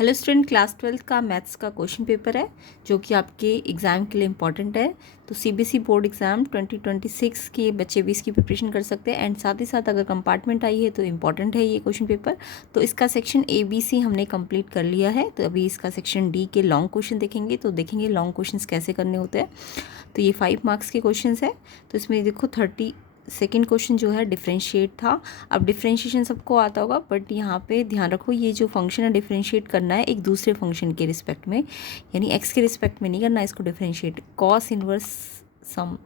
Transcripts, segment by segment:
Hello student, class 12 का maths का question paper है जो कि आपके एग्ज़ाम के लिए इम्पॉर्टेंट है। तो सीबीएसई बोर्ड एग्ज़ाम 2026 के बच्चे भी इसकी प्रिपरेशन कर सकते हैं एंड साथ ही साथ अगर कंपार्टमेंट आई है तो इम्पॉर्टेंट है ये क्वेश्चन पेपर। तो इसका सेक्शन ए बी सी हमने कंप्लीट कर लिया है। तो अभी इसका सेक्शन डी के लॉन्ग क्वेश्चन देखेंगे। तो देखेंगे लॉन्ग क्वेश्चन कैसे करने होते हैं। तो ये 5 मार्क्स के क्वेश्चन है। तो इसमें देखो 32nd क्वेश्चन जो है डिफरेंशिएट था। अब डिफरेंशिएशन सबको आता होगा, बट यहाँ पे ध्यान रखो ये जो फंक्शन है डिफरेंशिएट करना है एक दूसरे फंक्शन के रिस्पेक्ट में, यानी एक्स के रिस्पेक्ट में नहीं करना है इसको डिफरेंशिएट। कॉस इनवर्स सम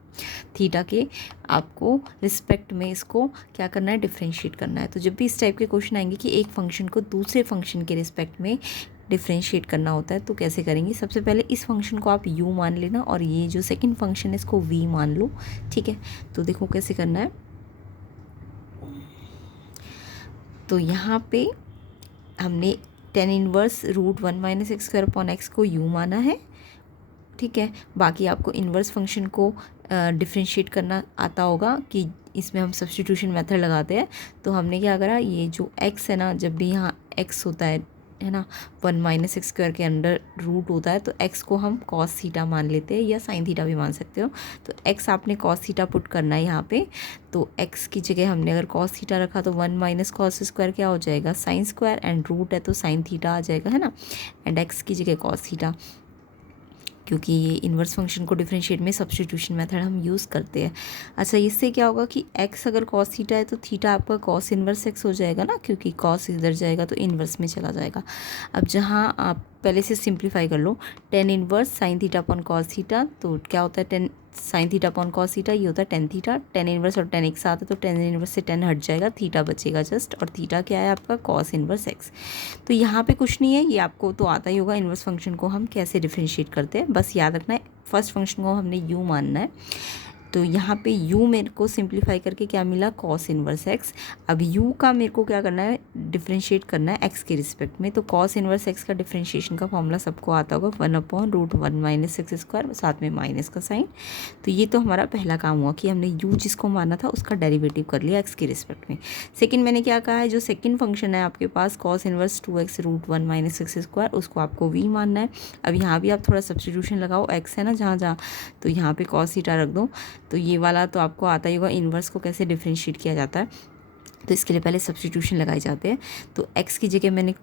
थीटा के आपको रिस्पेक्ट में इसको क्या करना है, डिफरेंशिएट करना है। तो जब भी इस टाइप के क्वेश्चन आएंगे कि एक फंक्शन को दूसरे फंक्शन के रिस्पेक्ट में डिफरेंशिएट करना होता है तो कैसे करेंगे। सबसे पहले इस फंक्शन को आप u मान लेना और ये जो सेकंड फंक्शन है इसको v मान लो, ठीक है। तो देखो कैसे करना है। तो यहाँ पे हमने tan inverse root 1 minus x square upon x को u माना है, ठीक है। बाकी आपको इन्वर्स फंक्शन को डिफरेंशिएट करना आता होगा कि इसमें हम सब्स्टिट्यूशन मेथड लगाते हैं। तो हमने क्या करा, ये जो x है ना, जब भी यहाँ x होता है ना, 1 माइनस एक्स स्क्वायर के अंडर रूट होता है तो x को हम कॉस थीटा मान लेते हैं या साइन थीटा भी मान सकते हो। तो x आपने कॉस थीटा पुट करना है यहाँ पे। तो x की जगह हमने अगर कॉस थीटा रखा तो 1 माइनस कॉस स्क्वायर क्या हो जाएगा, साइन स्क्वायर, एंड रूट है तो साइन थीटा आ जाएगा, है ना। एंड x की जगह कॉस थीटा, क्योंकि ये इन्वर्स फंक्शन को डिफरेंशिएट में सब्स्टिट्यूशन मेथड हम यूज़ करते हैं। अच्छा, इससे क्या होगा कि x अगर कॉस थीटा है तो थीटा आपका कॉस इन्वर्स x हो जाएगा ना, क्योंकि कॉस इधर जाएगा तो इन्वर्स में चला जाएगा। अब जहाँ आप पहले से सिंप्लीफाई कर लो, tan inverse sine theta upon cos theta, तो क्या होता है tan sine theta upon cos theta, ये होता है टेन थीटा। टेन इन्वर्स और टेन एक साथ है तो टेन इन्वर्स से टेन हट जाएगा, थीटा बचेगा जस्ट, और थीटा क्या है आपका कॉस इन्वर्स एक्स। तो यहाँ पे कुछ नहीं है, ये आपको तो आता ही होगा इन्वर्स फंक्शन को हम कैसे डिफरेंशिएट करते हैं। बस याद रखना है फर्स्ट फंक्शन को हमने यू मानना है। तो यहाँ पे u मेरे को सिंप्लीफाई करके क्या मिला, कॉस इन्वर्स x। अब u का मेरे को क्या करना है, डिफरेंशिएट करना है x के रिस्पेक्ट में। तो कॉस इन्वर्स x का डिफरेंशिएशन का फॉर्मूला सबको आता होगा, 1 upon root 1 minus x square, साथ में माइनस का साइन। तो ये तो हमारा पहला काम हुआ कि हमने u जिसको माना था उसका डेरिवेटिव कर लिया x के रिस्पेक्ट में। सेकेंड मैंने क्या कहा है, जो सेकेंड फंक्शन है आपके पास cos inverse 2x root 1 minus x square, उसको आपको v मानना है। अब यहाँ भी आप थोड़ा सब्स्टिट्यूशन लगाओ, x है ना जहाँ जहाँ, तो यहाँ पे कॉस थीटा रख दो। तो ये वाला तो आपको आता ही होगा इन्वर्स को कैसे डिफरेंशिएट किया जाता है। तो इसके लिए पहले सब्स्टिट्यूशन लगाए जाते हैं। तो x की जगह मैंने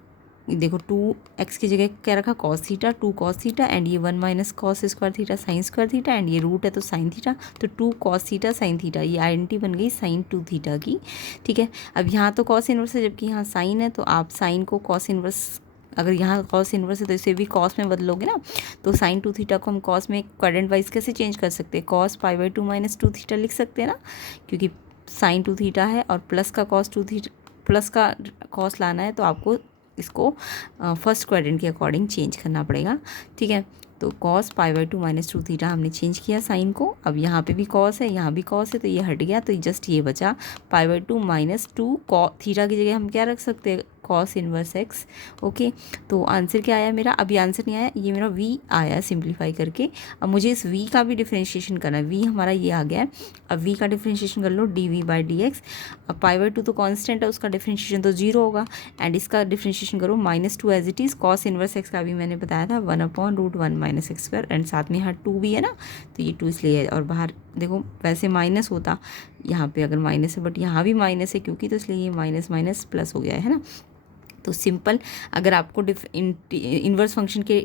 देखो 2x की जगह क्या रखा, cos theta, 2 cos theta, and ये 1 minus cos square theta sine square theta, and ये रूट है तो साइन थीटा, तो 2 कॉस थीटा साइन थीटा, ये आइडेंटिटी बन गई साइन 2 थीटा की, ठीक है। अब यहाँ तो कॉस इन्वर्स है जबकि यहाँ साइन है, तो आप साइन को कॉस इन्वर्स, अगर यहाँ कॉस इन्वर्स है तो इसे भी कॉस में बदलोगे ना, तो साइन 2 थीटा को हम कॉस में क्वाड्रेंट वाइज कैसे चेंज कर सकते हैं, cos pi by 2 minus 2 theta लिख सकते हैं ना, क्योंकि साइन 2 थीटा है और प्लस का कॉस 2 थीटा, प्लस का कॉस लाना है तो आपको इसको फर्स्ट क्वाड्रेंट के अकॉर्डिंग चेंज करना पड़ेगा, ठीक है। तो cos pi by 2 minus 2 theta हमने चेंज किया साइन को। अब यहाँ पे भी कॉस है, यहाँ भी कॉस है, तो ये हट गया, तो जस्ट ये बचा पाई बाई 2 माइनस 2 थीटा की जगह हम क्या रख सकते हैं, कॉस इन्वर्स एक्स, ओके। तो आंसर क्या आया मेरा, अभी आंसर नहीं आया, ये मेरा v आया सिंप्लीफाई करके। अब मुझे इस v का भी डिफरेंशिएशन करना है, v हमारा ये आ गया है। अब v का डिफरेंशिएशन कर लो dv बाई dx। अब पाई बाई 2 तो कांस्टेंट है, उसका डिफरेंशिएशन तो 0 होगा, एंड इसका डिफरेंशिएशन करो -2 as it is. Cos inverse x का भी मैंने बताया था 1 upon root 1 minus x square, and साथ में यहाँ 2 भी है ना, तो ये 2 इसलिए है। और बाहर देखो वैसे माइनस होता यहाँ पे अगर माइनस है, बट यहाँ भी माइनस है क्योंकि, तो इसलिए ये माइनस माइनस प्लस हो गया है ना। तो सिंपल, अगर आपको इन्वर्स फंक्शन के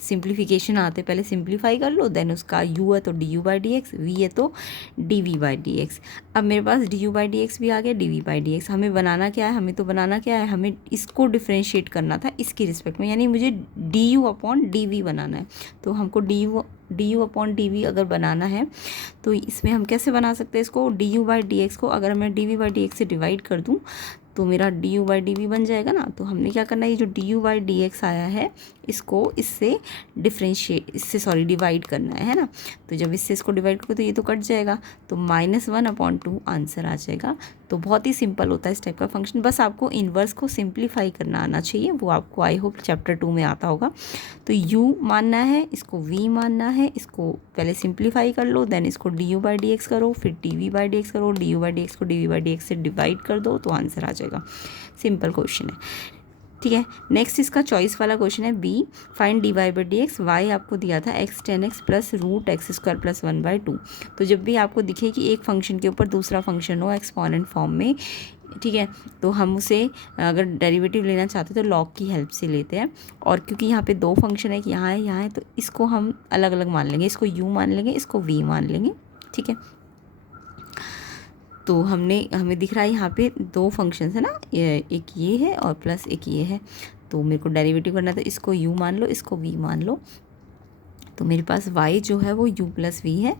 सिंप्लीफिकेशन आते पहले सिंप्लीफाई कर लो, देन उसका u है तो du by d x, v है तो dv बाई डी एक्स। अब मेरे पास du बाई डी एक्स भी आ गया, dv बाई डी एक्स। हमें बनाना क्या है, हमें तो बनाना क्या है, हमें इसको डिफ्रेंशिएट करना था इसकी रिस्पेक्ट में, यानी मुझे du अपॉन dv बनाना है। तो हमको du अपॉन dv अगर बनाना है तो इसमें हम कैसे बना सकते हैं इसको, du बाई डी एक्स को अगर मैं dv बाई डी एक्स से डिवाइड कर दूँ तो मेरा du बाई डी बन जाएगा ना। तो हमने क्या करना है, ये जो du बाई डी एक्स आया है इसको इससे डिवाइड करना है ना। तो जब इससे इसको डिवाइड करोगे तो ये तो कट जाएगा, तो -1 अपॉन 2 आंसर आ जाएगा। तो बहुत ही सिंपल होता है इस टाइप का फंक्शन, बस आपको इन्वर्स को सिंप्लीफाई करना आना चाहिए, वो आपको आई होप चैप्टर 2 में आता होगा। तो u मानना है, इसको v मानना है, इसको पहले सिंप्लीफाई कर लो, देन इसको du बाई डी एक्स करो, फिर dv बाई डी एक्स करो, du बाई डी एक्स को dv बाई डी एक्स से डिवाइड कर दो तो आंसर आ जाएगा। सिंपल क्वेश्चन है, ठीक है। नेक्स्ट इसका चॉइस वाला क्वेश्चन है B, find dy by d x. Y आपको दिया था x tan x plus root x square plus 1/2। तो जब भी आपको दिखे कि एक फंक्शन के ऊपर दूसरा फंक्शन हो एक्सपोनेंट फॉर्म में, ठीक है, तो हम उसे अगर डेरिवेटिव लेना चाहते हैं तो लॉग की हेल्प से लेते हैं। और क्योंकि यहाँ पे दो फंक्शन है कि यहाँ है, तो इसको हम अलग अलग मान लेंगे, इसको u मान लेंगे, इसको v मान लेंगे, ठीक है। तो हमें दिख रहा है यहाँ पे दो फंक्शंस है ना, एक ये है और प्लस एक ये है। तो मेरे को डेरिवेटिव करना है तो इसको u मान लो, इसको v मान लो। तो मेरे पास y जो है वो u प्लस वी है।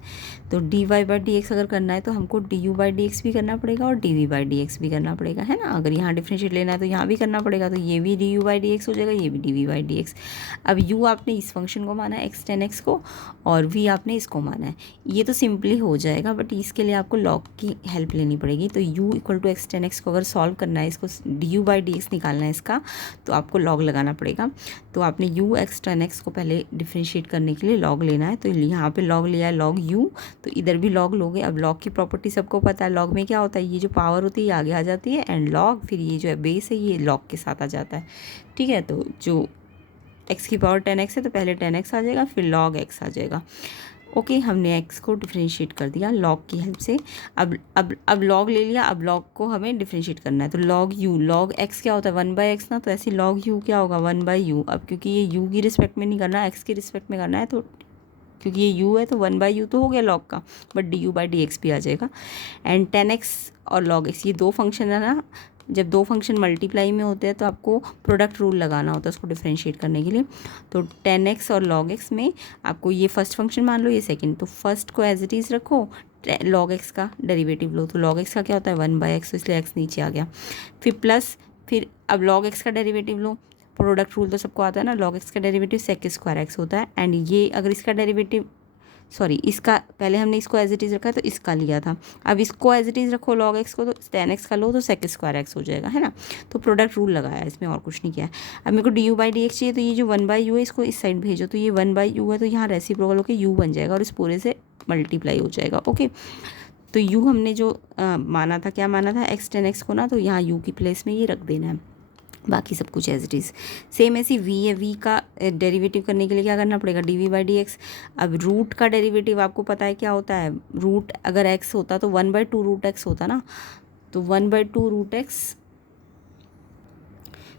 तो dy बाई डी एक्स अगर करना है तो हमको du बाई डी एक्स भी करना पड़ेगा और dv बाई डी एक्स भी करना पड़ेगा, है ना। अगर यहाँ डिफरेंशिएट लेना है तो यहाँ भी करना पड़ेगा, तो ये भी du बाई डी एक्स हो जाएगा, ये भी dv बाई डी एक्स। अब u आपने इस फंक्शन को माना है x tan x को, और v आपने इसको माना है। ये तो सिंपली हो जाएगा, बट इसके लिए आपको लॉग की हेल्प लेनी पड़ेगी। तो u equal to x tan x को अगर सॉल्व करना है, इसको du बाई डी एक्स निकालना है इसका, तो आपको लॉग लगाना पड़ेगा। तो आपने u x tan x को पहले डिफरेंशिएट करने के लिए लॉग लेना है। तो यहाँ पे लॉग लिया है लॉग u, तो इधर भी लॉग लोगे। अब लॉग की प्रॉपर्टी सबको पता है, लॉग में क्या होता है, ये जो पावर होती है ये आगे आ जाती है, एंड लॉग फिर ये जो है बेस है ये लॉग के साथ आ जाता है, ठीक है। तो जो x की पावर 10x है तो पहले 10x आ जाएगा, फिर log x आ जाएगा। ओके, हमने x को डिफरेंशिएट कर दिया लॉग की हेल्प से। अब लॉग ले लिया, अब लॉग को हमें डिफरेंशिएट करना है। तो log u, log x क्या होता है 1/x ना, तो ऐसे log u क्या होगा 1/u। अब क्योंकि ये u की रिस्पेक्ट में नहीं करना, x की रिस्पेक्ट में करना है, तो क्योंकि ये u है तो 1/u तो हो गया लॉग का, but du by d x भी आ जाएगा। एंड 10x और log x ये दो फंक्शन है ना, जब दो फंक्शन मल्टीप्लाई में होते हैं तो आपको प्रोडक्ट रूल लगाना होता है उसको डिफरेंशिएट करने के लिए। तो 10x और log x में आपको ये फर्स्ट फंक्शन मान लो, ये सेकंड, तो फर्स्ट को एज इट इज़ रखो, log x का डेरिवेटिव लो। तो log x का क्या होता है 1/x, तो इसलिए x नीचे आ गया। फिर प्लस, फिर अब log x का डेरिवेटिव लो, प्रोडक्ट रूल तो सबको आता है ना, log x का डेरिवेटिव sec स्क्वायर x होता है। एंड ये अगर इसका डेरिवेटिव, सॉरी इसका पहले हमने इसको एज इट इज़ रखा है तो इसका लिया था, अब इसको एज इट इज़ रखो log x को, तो tan x का लो तो sec स्क्वायर x हो जाएगा, है ना। तो प्रोडक्ट रूल लगाया है इसमें, और कुछ नहीं किया है। अब मेरे को du बाई डी एक्स चाहिए, तो ये जो 1/u है इसको इस साइड भेजो, तो ये 1/u है तो यहाँ रेसिप्रोकल होकर u बन जाएगा और इस पूरे से मल्टीप्लाई हो जाएगा। ओके, तो u हमने जो माना था, क्या माना था x tan x को ना, तो यहाँ u की प्लेस में ये रख देना है, बाकी सब कुछ एज इट इज़। सेम ऐसी v है, v का डेरिवेटिव करने के लिए क्या करना पड़ेगा dv बाई डी एक्स। अब रूट का डेरिवेटिव आपको पता है क्या होता है, रूट अगर x होता तो 1/2 रूट x होता ना, तो 1/2 रूट x,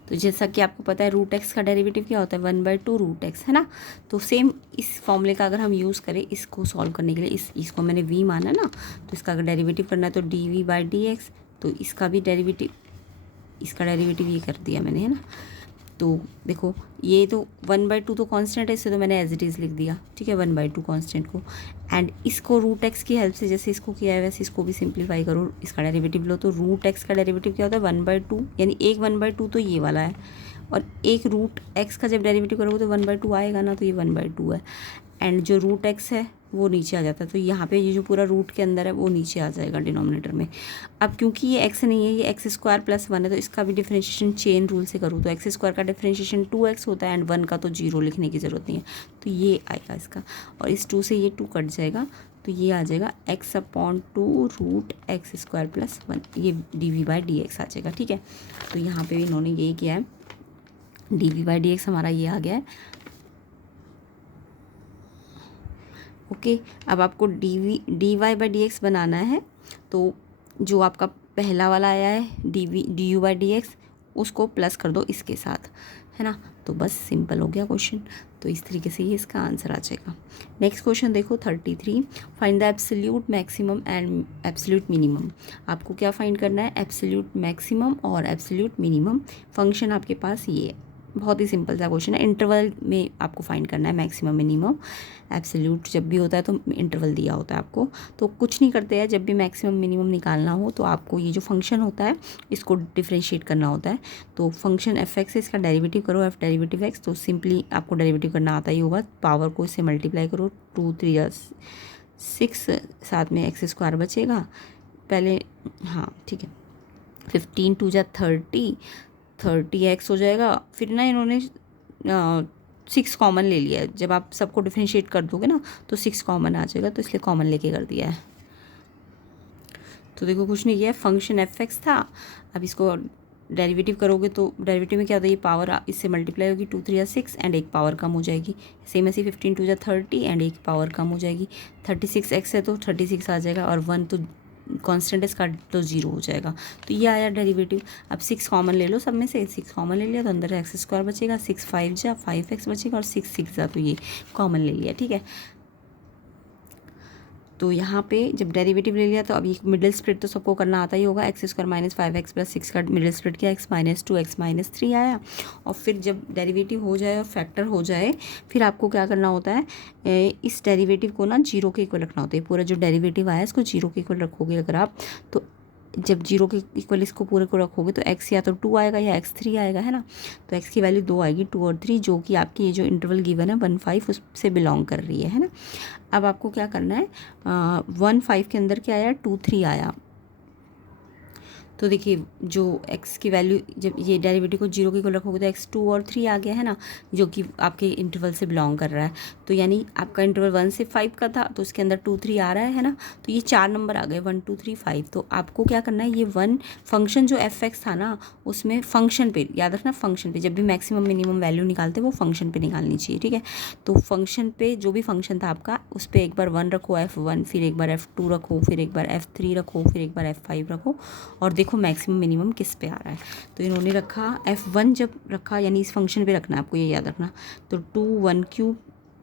तो जैसा कि आपको पता है रूट x का डेरिवेटिव क्या होता है 1/2 रूट x, है ना। तो सेम इस फॉर्मूले का अगर हम यूज़ करें इसको सॉल्व करने के लिए, इसको मैंने v माना ना, तो इसका अगर डेरिवेटिव करना है तो dv बाई डी एक्स, तो इसका भी डेरिवेटिव, इसका डेरिवेटिव ये कर दिया मैंने, है ना। तो देखो ये तो 1/2 तो कांस्टेंट है, इससे तो मैंने एज इट इज़ लिख दिया, ठीक है 1/2 कांस्टेंट को। एंड इसको रूट एक्स की हेल्प से जैसे इसको किया है वैसे इसको भी सिंप्लीफाई करो, इसका डेरिवेटिव लो। तो रूट एक्स का डेरिवेटिव क्या होता है 1/2, यानी एक 1/2 तो ये वाला है, और एक रूट एक्स का जब डेरिवेटिव करोगे तो 1/2 आएगा ना, तो ये 1/2 है। एंड जो रूट एक्स है वो नीचे आ जाता है, तो यहाँ पे ये जो पूरा रूट के अंदर है वो नीचे आ जाएगा डिनोमिनेटर में। अब क्योंकि ये x नहीं है, ये x स्क्वायर प्लस 1 है, तो इसका भी डिफरेंशिएशन चेन रूल से करूँ तो x स्क्वायर का डिफरेंशिएशन 2x होता है, एंड 1 का तो 0 लिखने की ज़रूरत नहीं है, तो ये आएगा इसका, और इस 2 से ये 2 कट जाएगा, तो ये आ जाएगा x/2 root x square plus 1, ये dv बाई डी एक्स आ जाएगा, ठीक है। तो यहाँ पर भी इन्होंने यही किया है, dv बाई डी एक्स हमारा ये आ गया है। ओके, अब आपको dy बाई डी एक्स बनाना है, तो जो आपका पहला वाला आया है du बाई डी एक्स, उसको प्लस कर दो इसके साथ, है ना। तो बस सिंपल हो गया क्वेश्चन। तो इस तरीके से ये इसका आंसर आ जाएगा। नेक्स्ट क्वेश्चन देखो 33, find the absolute maximum and absolute minimum. आपको क्या फाइंड करना है, एब्सोल्यूट मैक्सिमम और एब्सोल्यूट मिनिमम। फंक्शन आपके पास ये है, बहुत ही सिंपल सा क्वेश्चन है। इंटरवल में आपको फाइंड करना है मैक्सिमम मिनिमम। एब्सोल्यूट जब भी होता है तो इंटरवल दिया होता है आपको, तो कुछ नहीं करते हैं, जब भी मैक्सिमम मिनिमम निकालना हो तो आपको ये जो फंक्शन होता है इसको डिफरेंशिएट करना होता है। तो फंक्शन एफ एक्स है, इसका डेरिवेटिव करो, एफ डेरिवेटिव एक्स, तो सिंपली आपको डेरिवेटिव करना आता ही होगा। पावर को इससे मल्टीप्लाई करो, 2 3 6, साथ में एक्स स्क्वायर बचेगा पहले, हाँ ठीक है, 15 2 30x हो जाएगा। फिर ना इन्होंने 6 कॉमन ले लिया है, जब आप सबको डिफरेंशिएट कर दोगे ना तो 6 कॉमन आ जाएगा, तो इसलिए कॉमन लेके कर दिया है। तो देखो कुछ नहीं किया, फंक्शन एफ एक्स था, अब इसको डेरिवेटिव करोगे तो डेरिवेटिव में क्या होता है, ये पावर इससे मल्टीप्लाई होगी, 2 3 या 6 एंड एक पावर कम हो जाएगी। सेम ऐसे 15 2 या 30 एंड एक पावर कम हो जाएगी। 36x है तो 36 आ जाएगा, और 1 तो कांस्टेंट इसका तो 0 हो जाएगा। तो ये आया डेरिवेटिव। अब 6 कॉमन ले लो सब में से, 6 कॉमन ले लिया तो अंदर एक्स स्क्वायर बचेगा, 6 5 जा 5x बचेगा, और 6 6 जा तो ये कॉमन ले लिया, ठीक है। तो यहाँ पे जब डेरिवेटिव ले लिया तो अब ये मिडिल स्प्लिट तो सबको करना आता ही होगा। X square minus 5x plus 6 का मिडिल स्प्लिट किया, x माइनस 2 x माइनस 3 आया। और फिर जब डेरिवेटिव हो जाए और फैक्टर हो जाए, फिर आपको क्या करना होता है, इस डेरिवेटिव को ना 0 के इक्वल रखना होता है। पूरा जो डेरिवेटिव आया इसको 0 के इक्वल रखोगे अगर आप, तो जब 0 के इक्वल इसको पूरे को रखोगे तो x या तो 2 आएगा या x3 आएगा, है ना। तो x की वैल्यू 2 आएगी, 2 और 3, जो कि आपकी ये जो इंटरवल गिवन है 1 5 उससे बिलोंग कर रही है ना। अब आपको क्या करना है, 1 5 के अंदर क्या आया, 2 3 आया। तो देखिए जो x की वैल्यू जब ये डेरिवेटिव को 0 के इक्वल रखोगे तो x 2 और 3 आ गया, है ना, जो कि आपके इंटरवल से बिलोंग कर रहा है। तो यानी आपका इंटरवल 1 से 5 का था, तो उसके अंदर 2 3 आ रहा है ना। तो ये 4 नंबर आ गए, 1 2 3 5। तो आपको क्या करना है, ये 1 फंक्शन जो f(x) था ना, उसमें फंक्शन पे याद रखना, फंक्शन पे जब भी मैक्सिमम मिनिमम वैल्यू निकालते वो फंक्शन पे निकालनी चाहिए, ठीक है। तो फंक्शन पे जो भी फंक्शन था आपका, उस पर एक बार 1 रखो f1, फिर एक बार f2 रखो, फिर एक बार f3 रखो, फिर एक बार f5 रखो, और देखो मैक्सिमम मिनिमम किस पे आ रहा है। तो इन्होंने रखा f1, जब रखा यानी इस फंक्शन पे रखना है आपको, ये याद रखना। तो 2 1 क्यूब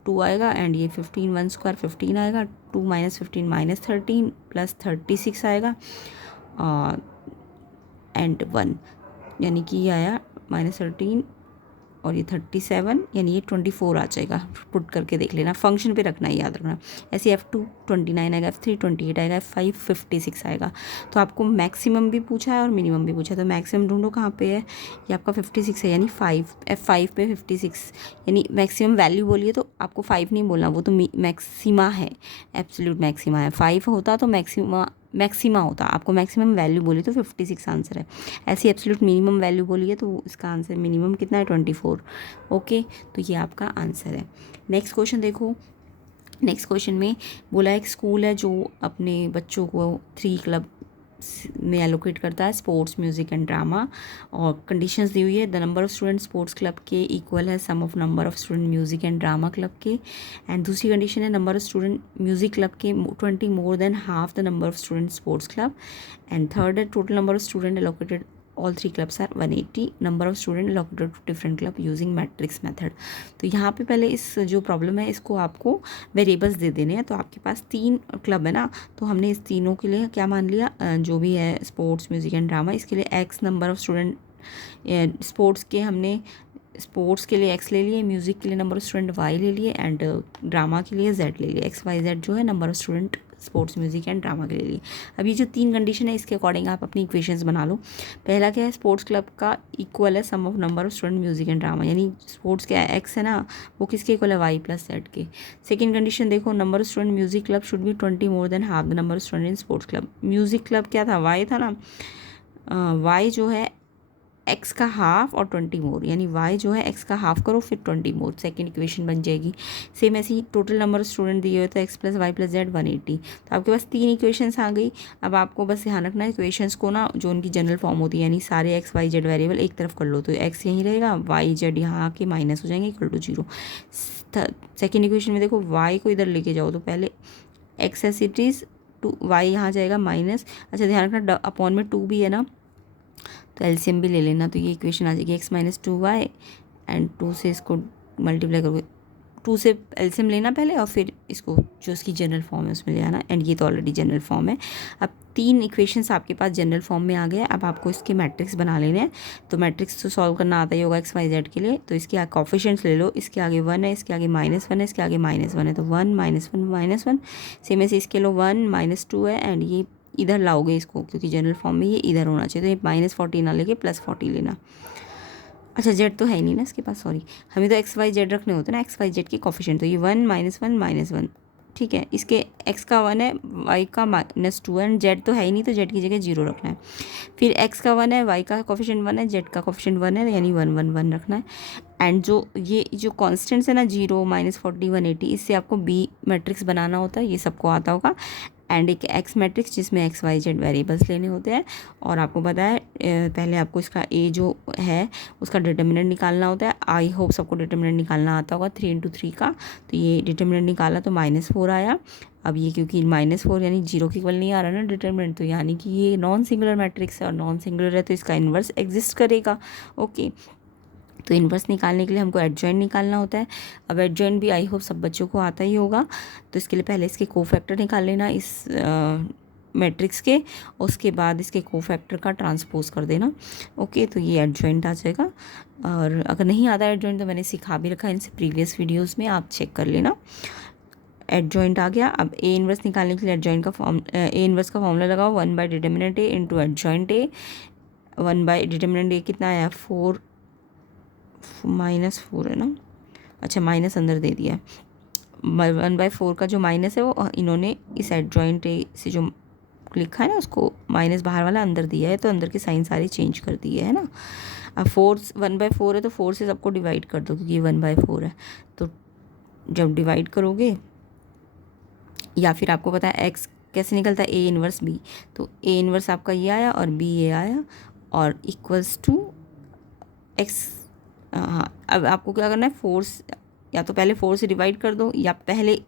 2 आएगा, एंड ये 15 1 स्क्वायर 15 आएगा, 2 माइनस 15 माइनस 13 प्लस 36 आएगा, एंड 1 यानी कि ये आया माइनस 13 और ये 37 यानी ये 24 आ जाएगा। पुट करके देख लेना, फंक्शन पे रखना है, याद रखना। ऐसे f2 29 आएगा, f3 28 आएगा, f5 56 आएगा। तो आपको मैक्सिमम भी पूछा है और मिनिमम भी पूछा है, तो मैक्सिमम ढूंढो कहाँ पे है, ये आपका 56 है, यानी 5 f5 पे 56, यानी मैक्सिमम वैल्यू बोलिए तो आपको 5 नहीं बोलना, वो तो मैक्सिमा है, एब्सोल्यूट मैक्सिमा है। 5 होता तो मैक्सिमा होता, आपको मैक्सिमम वैल्यू बोली तो 56 आंसर है। ऐसी एब्सोल्यूट मिनिमम वैल्यू बोलिए तो इसका आंसर मिनिमम कितना है, 24। ओके, तो ये आपका आंसर है। नेक्स्ट क्वेश्चन देखो। नेक्स्ट क्वेश्चन में बोला एक स्कूल है जो अपने बच्चों को 3 क्लब में एलोकेट करता है, स्पोर्ट्स म्यूजिक एंड ड्रामा, और कंडीशंस दी हुई है, the number of student sports club के इक्वल है sum of number of student music and drama club के। एंड दूसरी कंडीशन है number of student music club के 20 more than half the number of student sports club. And third है total number of student allocated all 3 clubs are 180, number of student allocated to different club using matrix method। तो यहाँ पे पहले इस जो problem है इसको आपको वेरिएबल्स दे देने हैं। तो आपके पास 3 क्लब है ना, तो हमने इस तीनों के लिए क्या मान लिया, जो भी है स्पोर्ट्स म्यूजिक एंड ड्रामा, इसके लिए x number of student, sports के हमने स्पोर्ट्स के लिए x ले लिए, म्यूज़िक के लिए नंबर ऑफ स्टूडेंट y ले लिए, एंड ड्रामा के लिए z ले लिए, x y z जो है number of student sports music and drama के लिए। अब ये जो 3 कंडीशन है इसके अकॉर्डिंग आप अपनी इक्वेशंस बना लो। पहला क्या है, स्पोर्ट्स क्लब का इक्वल है sum of number of student music and drama, यानी स्पोर्ट्स क्या है x है ना, वो किसके इक्वल है, y प्लस z के। सेकेंड कंडीशन देखो, number of student music club should be 20 more than half the number of student in sports club. Music club क्या था, y था ना, y जो है x का हाफ और 20 मोर, यानी y जो है x का हाफ करो फिर 20 मोर, सेकेंड इक्वेशन बन जाएगी। सेम ऐसे ही टोटल नंबर ऑफ स्टूडेंट दिए हुए तो x plus y plus z 180। तो आपके पास 3 इक्वेशंस आ गई। अब आपको बस ध्यान रखना है इक्वेशंस को ना, जो उनकी जनरल फॉर्म होती है, यानी सारे x y z वेरिएबल एक तरफ कर लो, तो x यहीं रहेगा, y z यहाँ आके माइनस हो जाएंगे, इक्वल टू 0। सेकेंड इक्वेशन में देखो y को इधर लेके जाओ, तो पहले x as it is, two y यहाँ जाएगा माइनस, अच्छा ध्यान रखना अपॉन में 2 भी है ना, तो एलसीएम भी ले लेना, तो ये इक्वेशन आ जाएगी x माइनस 2y, एंड 2 से इसको मल्टीप्लाई करोगे, 2 से एलसीएम लेना पहले और फिर इसको जो इसकी जनरल फॉर्म है उसमें ले आना, एंड ये तो ऑलरेडी जनरल फॉर्म है। अब 3 इक्वेशंस आपके पास जनरल फॉर्म में आ गया। अब आपको इसके मैट्रिक्स बना लेने हैं। तो मैट्रिक्स तो सॉल्व करना आता ही होगा x y z के लिए, तो इसके कॉफिशिएंट्स ले लो, इसके आगे 1 है, इसके आगे -1 है, इसके आगे -1 है, तो 1 -1 -1, सेम ऐसे इसके लो 1 -2 है, एंड ये इधर लाओगे इसको, क्योंकि जनरल फॉर्म में ये इधर होना चाहिए, तो ये -40 ना लेके +40 लेना। अच्छा जेड तो है ही नहीं ना इसके पास, सॉरी, हमें तो x y z रखने होते हैं ना, x y z के कॉफिशिएंट, तो ये 1 -1 -1, ठीक है। इसके x का 1 है, y का -2 है, z तो है ही नहीं, तो z की जगह 0 रखना है। फिर x का 1 है, y का कॉफिशिएंट 1 है, z का कॉफिशिएंट 1 है, यानी 1 1 1 रखना है। एंड जो कॉन्स्टेंट्स है ना 0 -40 180, इससे आपको बी मैट्रिक्स बनाना होता है, ये सबको आता होगा। एंड एक एक्स मैट्रिक्स जिसमें एक्स वाई जेड वेरिएबल्स लेने होते हैं। और आपको पता है पहले आपको इसका ए जो है उसका डिटर्मिनेंट निकालना होता है। आई होप सबको डिटर्मिनेंट निकालना आता होगा 3 × 3 का। तो ये डिटर्मिनेंट निकाला तो -4 आया। अब ये क्योंकि -4 यानी 0 के इक्वल नहीं आ रहा ना डिटर्मिनेंट, तो यानी कि ये नॉन सिंगुलर मैट्रिक्स है और नॉन सिंगुलर है तो इसका इन्वर्स एग्जिस्ट करेगा। ओके, तो इन्वर्स निकालने के लिए हमको एडजॉइंट निकालना होता है। अब एडजॉइंट भी आई होप सब बच्चों को आता ही होगा। तो इसके लिए पहले इसके कोफैक्टर निकाल लेना इस मैट्रिक्स के, उसके बाद इसके कोफैक्टर का ट्रांसपोज कर देना। ओके, तो ये एडजॉइंट आ जाएगा। और अगर नहीं आता एडजॉइंट तो मैंने सिखा भी रखा है इनसे प्रीवियस वीडियोज़ में, आप चेक कर लेना। एडजॉइंट आ गया। अब ए इन्वर्स निकालने के लिए एडजॉइंट का ए इन्वर्स का फॉर्मूला लगाओ 1 / determinant A into adjoint A. 1 / determinant A कितना आया 4 -4 है ना, अच्छा माइनस अंदर दे दिया है। 1/4 का जो माइनस है वो इन्होंने इस एडजॉइंट ए से जो लिखा है ना उसको माइनस बाहर वाला अंदर दिया है, तो अंदर के साइन सारे चेंज कर दिए है ना। अब 1/4 है तो 4 से सबको डिवाइड कर दो क्योंकि ये 1/4 है। तो जब डिवाइड करोगे, या फिर आपको पता है एक्स कैसे निकलता है ए इन्वर्स बी, तो ए इन्वर्स आपका ये आया और बी ये आया और इक्वल्स टू एक्स। हाँ, अब आपको क्या करना है, 4 या तो पहले 4 से डिवाइड कर दो या पहले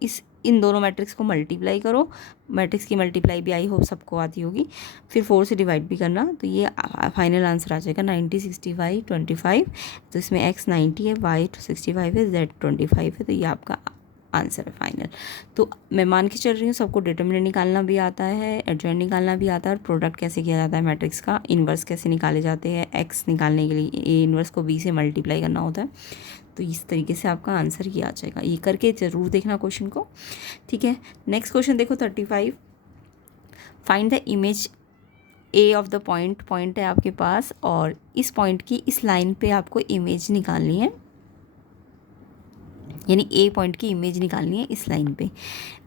इन दोनों मैट्रिक्स को मल्टीप्लाई करो। मैट्रिक्स की मल्टीप्लाई भी आई होप सबको आती होगी, फिर 4 से डिवाइड भी करना। तो ये फाइनल आंसर आ जाएगा 90 65 25। तो इसमें x 90 है, y 65 है, z 25 है, तो ये आपका आंसर है फाइनल। तो मैं मान के चल रही हूँ सबको डिटर्मिनेंट निकालना भी आता है, एडजॉइंट निकालना भी आता है, और प्रोडक्ट कैसे किया जाता है मैट्रिक्स का, इन्वर्स कैसे निकाले जाते हैं। एक्स निकालने के लिए ए इन्वर्स को बी से मल्टीप्लाई करना होता है। तो इस तरीके से आपका आंसर ये आ जाएगा। ये करके ज़रूर देखना क्वेश्चन को, ठीक है। नेक्स्ट क्वेश्चन देखो 35। Find the image A of the point है आपके पास, और इस पॉइंट की इस लाइन पे आपको इमेज निकालनी है, यानी ए पॉइंट की इमेज निकालनी है इस लाइन पे।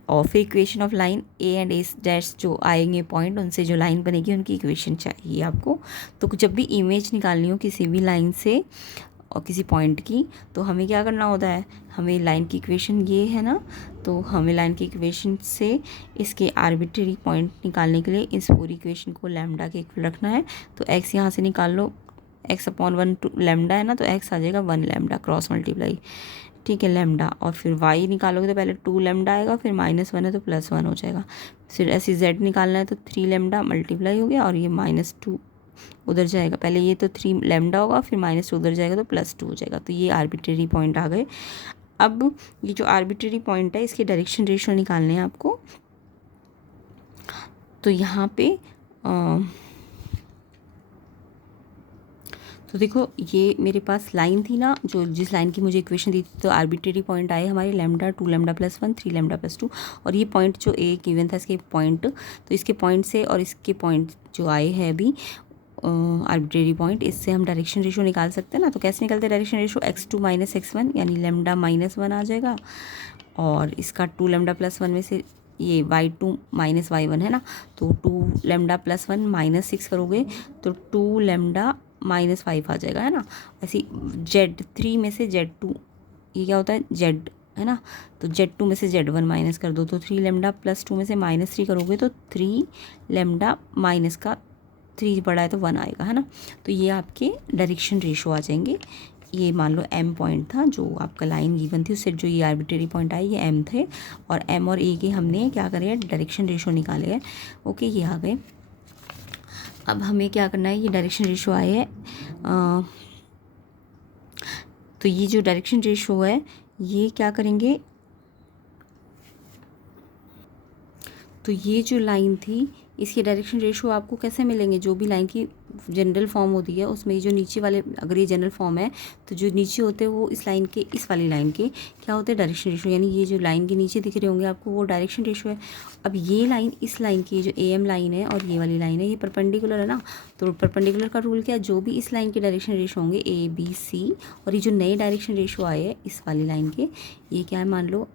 और फिर equation of line A and A dash जो आएंगे पॉइंट, उनसे जो लाइन बनेगी उनकी इक्वेशन चाहिए आपको। तो जब भी इमेज निकालनी हो किसी भी लाइन से और किसी पॉइंट की, तो हमें क्या करना होता है, हमें लाइन की इक्वेशन ये है ना, तो हमें लाइन की इक्वेशन से इसके आर्बिट्रेरी पॉइंट निकालने के लिए इस पूरी इक्वेशन को लैम्डा के इक्वल रखना है। तो x यहाँ से निकाल लो, x/1 लैम्डा है ना, तो x आ जाएगा 1 लैम्डा क्रॉस मल्टीप्लाई, ठीक है लैम्डा। और फिर y निकालोगे तो पहले 2 लैम्डा आएगा, फिर -1 है तो +1 हो जाएगा। फिर ऐसे z निकालना है तो 3 लैम्डा मल्टीप्लाई हो गया, और ये -2 उधर जाएगा, पहले ये तो 3 लैम्डा होगा, फिर -2 उधर जाएगा तो +2 हो जाएगा। तो ये आर्बिट्रेरी पॉइंट आ गए। अब ये जो आर्बिट्रेरी पॉइंट है इसके डायरेक्शन रेशियो निकालने हैं आपको। तो यहाँ पे तो देखो ये मेरे पास लाइन थी ना, जो जिस लाइन की मुझे इक्वेशन दी थी, तो आर्बिट्रेरी पॉइंट आए हमारे लैम्डा 2 लैम्डा +1 3 लैम्डा +2। और ये पॉइंट जो ए गिवन था इसके पॉइंट, तो इसके पॉइंट से और इसके पॉइंट जो आए हैं अभी आर्बिट्रेरी पॉइंट, इससे हम डायरेक्शन रेशियो निकाल सकते हैं ना। तो कैसे निकलते हैं डायरेक्शन रेशियो, x2 - x1 यानी लैम्डा -1 आ जाएगा, और इसका 2 लैम्डा +1 में से ये y2 - y1 है ना, तो 2 लैम्डा +1 -6 करोगे तो 2 लैम्डा -5 आ जाएगा, है ना। ऐसे Z3 में से Z2, ये क्या होता है Z है ना, तो Z2 में से Z1 माइनस कर दो, तो 3 लैम्डा +2 में से -3 करोगे तो 3 लैम्डा माइनस का 3 बड़ा है तो 1 आएगा, है ना। तो ये आपके डायरेक्शन रेशो आ जाएंगे। ये मान लो m पॉइंट था जो आपका लाइन गिवन थी, उससे जो ये आर्बिट्रेरी पॉइंट आए ये m थे, और m और a के हमने क्या करे डायरेक्शन रेशो निकाले हैं। ओके, ये आ गए। अब हमें क्या करना है, ये डायरेक्शन रेशो आए हैं, तो ये जो डायरेक्शन रेशो है ये क्या करेंगे, तो ये जो लाइन थी इसकी डायरेक्शन रेशो आपको कैसे मिलेंगे, जो भी लाइन की जनरल फॉर्म होती है उसमें जो नीचे वाले, अगर ये जनरल फॉर्म है तो जो नीचे होते हैं वो इस लाइन के, इस वाली लाइन के क्या होते हैं डायरेक्शन रेशो, यानी ये जो लाइन के नीचे दिख रहे होंगे आपको वो डायरेक्शन रेशो है। अब ये लाइन, इस लाइन की जो AM लाइन है और ये वाली लाइन है ये परपेंडिकुलर है ना, तो परपेंडिकुलर का रूल क्या है, जो भी इस लाइन के डायरेक्शन रेशो होंगे ABC, और ये जो नए डायरेक्शन रेशो आए हैं इस वाली लाइन के, ये क्या है मान लो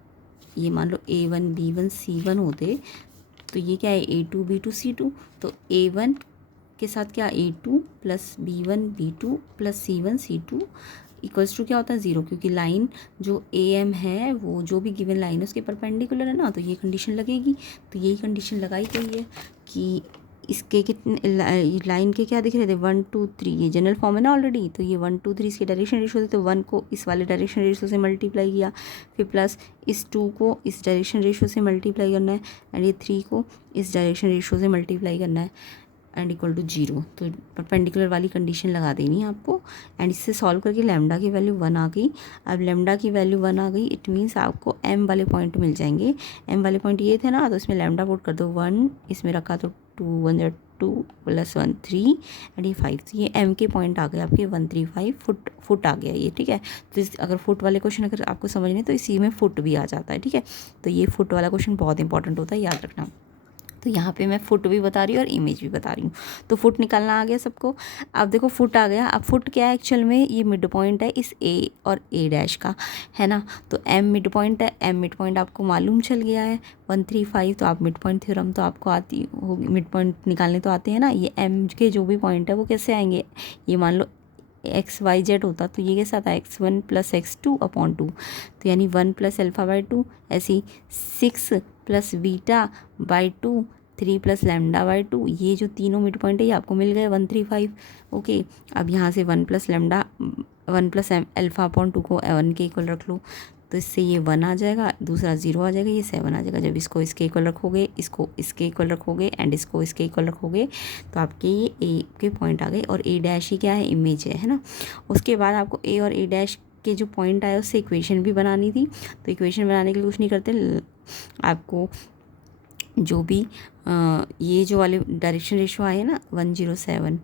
A1 B1 C1 होते, तो ये क्या है A2 B2 C2, तो A1 के साथ क्या A2 + B1 B2 + C1 C2, equals to क्या होता है 0, क्योंकि लाइन जो ए एम है वो जो भी गिवन लाइन है उसके परपेंडिकुलर है ना, तो ये कंडीशन लगेगी। तो यही कंडीशन लगाई गई है कि इसके कितने लाइन के क्या दिख रहे थे 1 2 3, ये जनरल फॉर्म है ना ऑलरेडी, तो ये 1 2 3 इसके डायरेक्शन रेशियो थे, तो 1 को इस वाले डायरेक्शन रेशियो से मल्टीप्लाई किया, फिर प्लस इस 2 को इस डायरेक्शन रेशियो से मल्टीप्लाई करना है, एंड ये 3 को इस डायरेक्शन रेशियो से मल्टीप्लाई करना है, एंड इक्वल टू 0। तो परपेंडिकुलर वाली कंडीशन लगा देनी है आपको, एंड इससे सॉल्व करके लैम्डा की वैल्यू 1 आ गई। अब लैम्डा की वैल्यू 1 आ गई, इट मीन्स आपको एम वाले पॉइंट मिल जाएंगे। एम वाले पॉइंट ये थे ना, तो इसमें लैम्डा पुट कर दो 1, इसमें रखा तो 2 1 2 + 1 3, एंड ये 5, तो ये एम के पॉइंट आ गए आपके 135 फुट आ गया ये, ठीक है। तो अगर फुट वाले क्वेश्चन अगर आपको समझने तो इसी में फुट भी आ जाता है, ठीक है। तो ये फुट वाला क्वेश्चन बहुत इंपॉर्टेंट होता है, याद रखना। तो यहाँ पे मैं फुट भी बता रही हूँ और इमेज भी बता रही हूँ। तो फुट निकालना आ गया सबको। अब देखो फुट आ गया। अब फुट क्या है एक्चुअल में, ये मिड पॉइंट है इस ए और ए डैश का, है ना। तो एम मिड पॉइंट है, एम मिड पॉइंट आपको मालूम चल गया है 135, तो आप मिड पॉइंट थ्योरम तो आपको आती होगी, मिड पॉइंट निकालने तो आते हैं ना। ये एम के जो भी पॉइंट है वो कैसे आएंगे, ये मान लो XYZ होता तो ये कैसा था x1 + x2/2, तो यानी 1 + α/2, ऐसी 6 + β/2, 3 + λ/2, ये जो तीनों मिड पॉइंट है ये आपको मिल गए 135। ओके, अब यहाँ से 1 + λ 1 + α/2 को 1 के इक्वल रख लो, तो इससे ये 1 आ जाएगा, दूसरा 0 आ जाएगा, ये 7 आ जाएगा। जब इसको इसके इक्वल रखोगे, इसको इसके इक्वल रखोगे, एंड इसको इसके इक्वल रखोगे, तो आपके ये ए के पॉइंट आ गए। और ए डैश ही क्या है, इमेज है ना। उसके बाद आपको ए और ए डैश के जो पॉइंट आए उससे इक्वेशन भी बनानी थी। तो इक्वेशन बनाने के लिए कुछ नहीं करते, आपको जो भी ये जो वाले डायरेक्शन रेशियो आए ना 107,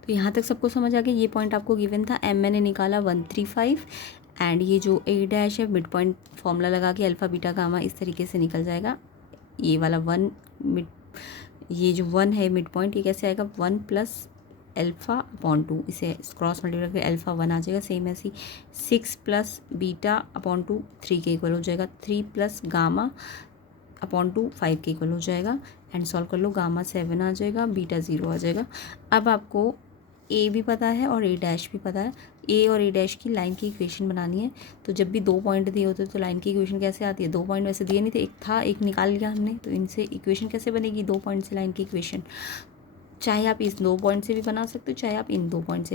तो यहाँ तक सबको समझ आ गया। ये पॉइंट आपको गिवन था, एम मैंने निकाला 135, एंड ये जो ए डैश है मिड पॉइंट फॉर्मूला लगा के अल्फ़ा बीटा गामा इस तरीके से निकल जाएगा। ये वाला 1 मिड, ये जो 1 है मिड पॉइंट, ये कैसे आएगा 1 + α/2, इसे क्रॉस मल्टीप्लाई करके अल्फ़ा 1 आ जाएगा। सेम ऐसी 6 + β/2 3 के इक्वल हो जाएगा, 3 + γ/2 5 के इक्वल हो जाएगा, एंड सॉल्व कर लो, गामा 7 आ जाएगा, बीटा 0 आ जाएगा। अब आपको ए भी पता है और ए डैश भी पता है। ए और ए डैश की लाइन की इक्वेशन बनानी है। तो जब भी 2 पॉइंट दिए होते तो लाइन की इक्वेशन कैसे आती है, 2 पॉइंट वैसे दिए नहीं थे, एक था, एक निकाल लिया हमने, तो इनसे इक्वेशन कैसे बनेगी, 2 पॉइंट से लाइन की इक्वेशन। चाहे आप इस 2 पॉइंट से भी बना सकते हो, चाहे आप इन 2 पॉइंट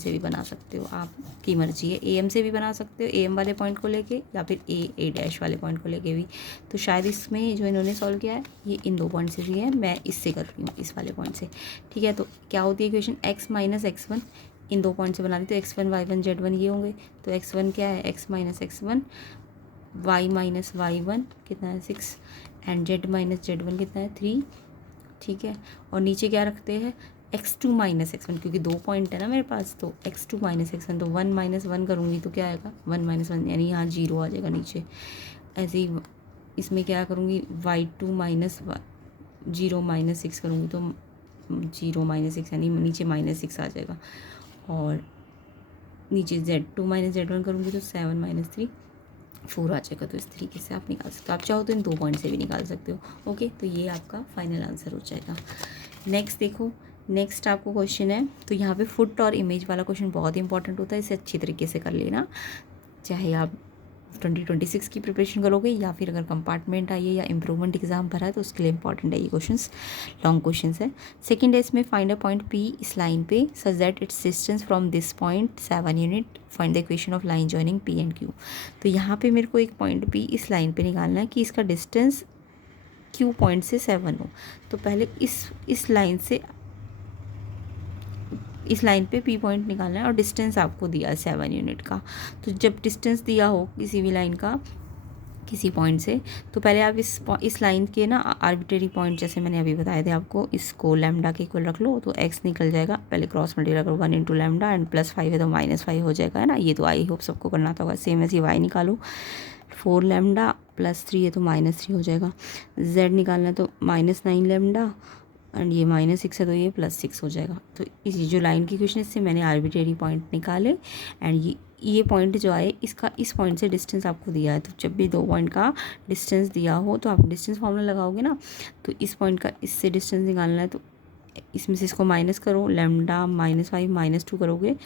से भी बना सकते हो, आपकी मर्जी है। ए एम से भी बना सकते हो, ए एम वाले पॉइंट को लेके, या फिर ए डैश वाले पॉइंट को लेके भी। तो शायद इसमें जो इन्होंने सॉल्व किया है ये इन 2 पॉइंट से भी है, मैं इससे कर रही हूँ, इस वाले पॉइंट से, ठीक है। तो क्या होती है इक्वेशन, x - x1 इन 2 पॉइंट से बना रही, तो x1 y1 z1 ये होंगे। तो x1 क्या है, x - x1, y - y1 कितना है 6, एंड z - z1 कितना है 3, ठीक है। और नीचे क्या रखते हैं, x2 - x1, क्योंकि 2 पॉइंट है ना मेरे पास, तो x2 - x1, तो 1 - 1 करूँगी तो क्या आएगा 1 - 1, यानी यहाँ 0 आ जाएगा नीचे। ऐसे ही इसमें क्या करूँगी, y2 - 0 - 6 करूँगी तो 0 - 6, यानी नीचे -6 आ जाएगा। और नीचे z2 - z1 करूँगी तो 7 - 3 4 आ जाएगा। तो इस तरीके से आप निकाल सकते हो। आप चाहो तो इन 2 पॉइंट से भी निकाल सकते हो। ओके, तो ये आपका फाइनल आंसर हो जाएगा। नेक्स्ट देखो, नेक्स्ट आपको क्वेश्चन है, तो यहाँ पे फुट और इमेज वाला क्वेश्चन बहुत इंपॉर्टेंट होता है, इसे अच्छी तरीके से कर लेना। चाहे आप 2026 की प्रिपरेशन करोगे या फिर अगर कंपार्टमेंट आई है या इम्प्रूवमेंट एग्जाम भरा है तो उसके लिए इंपॉर्टेंट है ये क्वेश्चंस, लॉन्ग क्वेश्चंस है। सेकंड है इसमें, फाइंड अ पॉइंट P इस लाइन पे such that it's distance from this point 7 unit, find the equation of line joining P and Q। तो यहाँ पे मेरे को एक पॉइंट P इस लाइन पे निकालना है कि इसका डिस्टेंस Q पॉइंट से 7 हो। तो पहले इस लाइन से इस लाइन पे P पॉइंट निकालना है, और डिस्टेंस आपको दिया है 7 यूनिट का। तो जब डिस्टेंस दिया हो किसी भी लाइन का किसी पॉइंट से, तो पहले आप इस लाइन के ना आर्बिट्रेरी पॉइंट, जैसे मैंने अभी बताया थे आपको, इसको लैम्डा के इक्वल रख लो, तो x निकल जाएगा, पहले क्रॉस मल्टीप्लाई करो 1 × लैम्डा, एंड +5 है तो -5 हो जाएगा, है ना। ये तो आई होप सबको करना था। सेम ऐसे y निकालो, 4 लैम्डा +3 है तो -3 हो जाएगा। z निकालना है तो -9 लैम्डा, एंड ये -6 है तो ये +6 हो जाएगा। तो इसी जो लाइन की क्वेश्चन, इससे मैंने आर्बिट्रेरी पॉइंट निकाले, एंड ये पॉइंट जो आए इसका इस पॉइंट से डिस्टेंस आपको दिया है। तो जब भी 2 पॉइंट का डिस्टेंस दिया हो तो आप डिस्टेंस फॉर्मूला लगाओगे ना, तो इस पॉइंट का इससे डिस्टेंस निकालना है, तो इसमें से इसको माइनस करो, लैम्डा -5 -2 करोगे,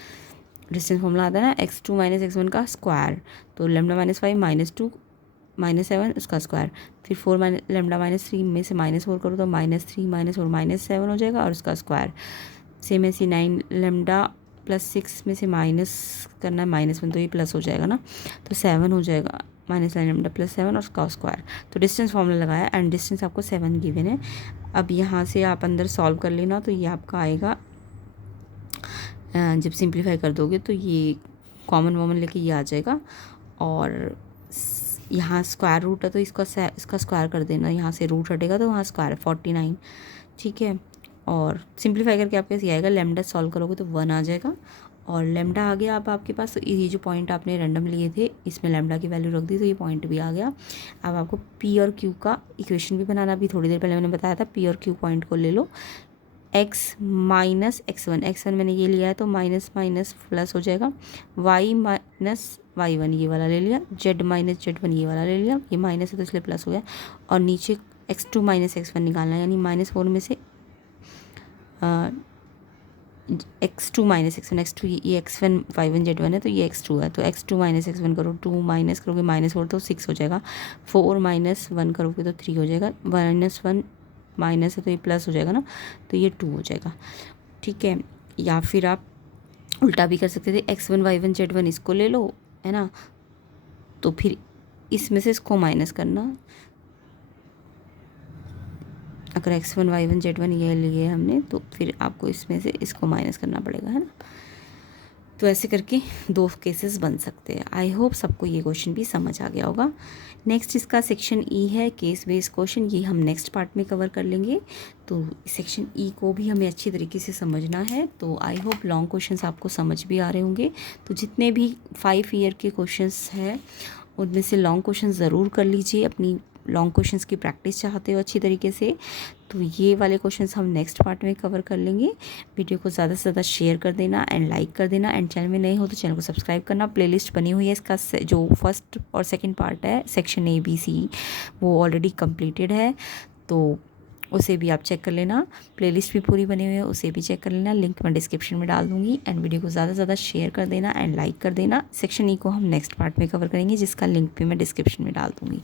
डिस्टेंस फॉर्मूला आता है ना x2 - x1 का स्क्वायर, तो लैम्डा -5 -2 -7 उसका स्क्वायर, फिर 4 लैम्डा -3 में से -4 करो तो -3 -4 -7 हो जाएगा और उसका स्क्वायर। सेम ऐसे 9 लैम्डा +6 में से माइनस करना है -1 तो ये प्लस हो जाएगा ना, तो 7 हो जाएगा, -9 लैम्डा +7 और उसका स्क्वायर। तो डिस्टेंस फॉर्मूला लगाया एंड डिस्टेंस आपको 7 गिवन है। अब यहाँ से आप अंदर सॉल्व कर लेना, तो ये आपका आएगा, जब सिंप्लीफाई कर दोगे तो ये कॉमन वॉमन लेके ये आ जाएगा, और यहाँ स्क्वायर रूट है तो इसका स्क्वायर कर देना, यहाँ से रूट हटेगा तो वहाँ स्क्वायर है 49, ठीक है। और सिंप्लीफाई करके आपके पास ये आएगा, लैम्डा सॉल्व करोगे तो 1 आ जाएगा, और लैम्डा आ गया अब आपके पास। तो ये जो पॉइंट आपने रैंडम लिए थे इसमें लैम्डा की वैल्यू रख दी तो ये पॉइंट भी आ गया। अब आपको पी और क्यू का इक्वेशन भी बनाना, भी थोड़ी देर पहले मैंने बताया था, पी और क्यू पॉइंट को ले लो, x माइनस x1 मैंने ये लिया है तो माइनस माइनस प्लस हो जाएगा, y माइनस y1 ये वाला ले लिया, z माइनस z1 ये वाला ले लिया, ये माइनस है तो इसलिए प्लस हो गया, और नीचे x2 माइनस x1 निकालना है, यानी -4 में से x2 माइनस x1, x2 ये x1 y1 z1 है तो ये x2 है, तो x2 माइनस x1 करो, 2 माइनस करोगे -4 तो 6 हो जाएगा, 4 माइनस 1 करोगे तो 3 हो जाएगा, -1 माइनस है तो ये प्लस हो जाएगा ना, तो ये 2 हो जाएगा, ठीक है। या फिर आप उल्टा भी कर सकते थे, x1 y1 z1 इसको ले लो, है ना, तो फिर इसमें से इसको माइनस करना, अगर x1 y1 z1 ये लिए हमने तो फिर आपको इसमें से इसको माइनस करना पड़ेगा, है ना। तो ऐसे करके 2 केसेस बन सकते हैं। आई होप सबको ये क्वेश्चन भी समझ आ गया होगा। नेक्स्ट इसका सेक्शन ई है, केस बेस्ड क्वेश्चन, ये हम नेक्स्ट पार्ट में कवर कर लेंगे। तो सेक्शन ई को भी हमें अच्छी तरीके से समझना है। तो आई होप लॉन्ग क्वेश्चंस आपको समझ भी आ रहे होंगे। तो जितने भी 5 ईयर के क्वेश्चंस हैं उनमें से लॉन्ग क्वेश्चन ज़रूर कर लीजिए, अपनी लॉन्ग क्वेश्चंस की प्रैक्टिस चाहते हो अच्छी तरीके से, तो ये वाले क्वेश्चंस हम नेक्स्ट पार्ट में कवर कर लेंगे। वीडियो को ज़्यादा से ज़्यादा शेयर कर देना एंड लाइक कर देना, एंड चैनल में नए हो तो चैनल को सब्सक्राइब करना। प्लेलिस्ट बनी हुई है इसका, जो फर्स्ट और सेकंड पार्ट है सेक्शन ABC वो ऑलरेडी कंप्लीटेड है, तो उसे भी आप चेक कर लेना। प्लेलिस्ट भी पूरी बनी हुई है, उसे भी चेक कर लेना, लिंक मैं डिस्क्रिप्शन में डाल दूँगी। एंड वीडियो को ज़्यादा से ज़्यादा शेयर कर देना एंड लाइक कर देना। सेक्शन ई को हम नेक्स्ट पार्ट में कवर करेंगे, जिसका लिंक भी मैं डिस्क्रिप्शन में डाल दूँगी।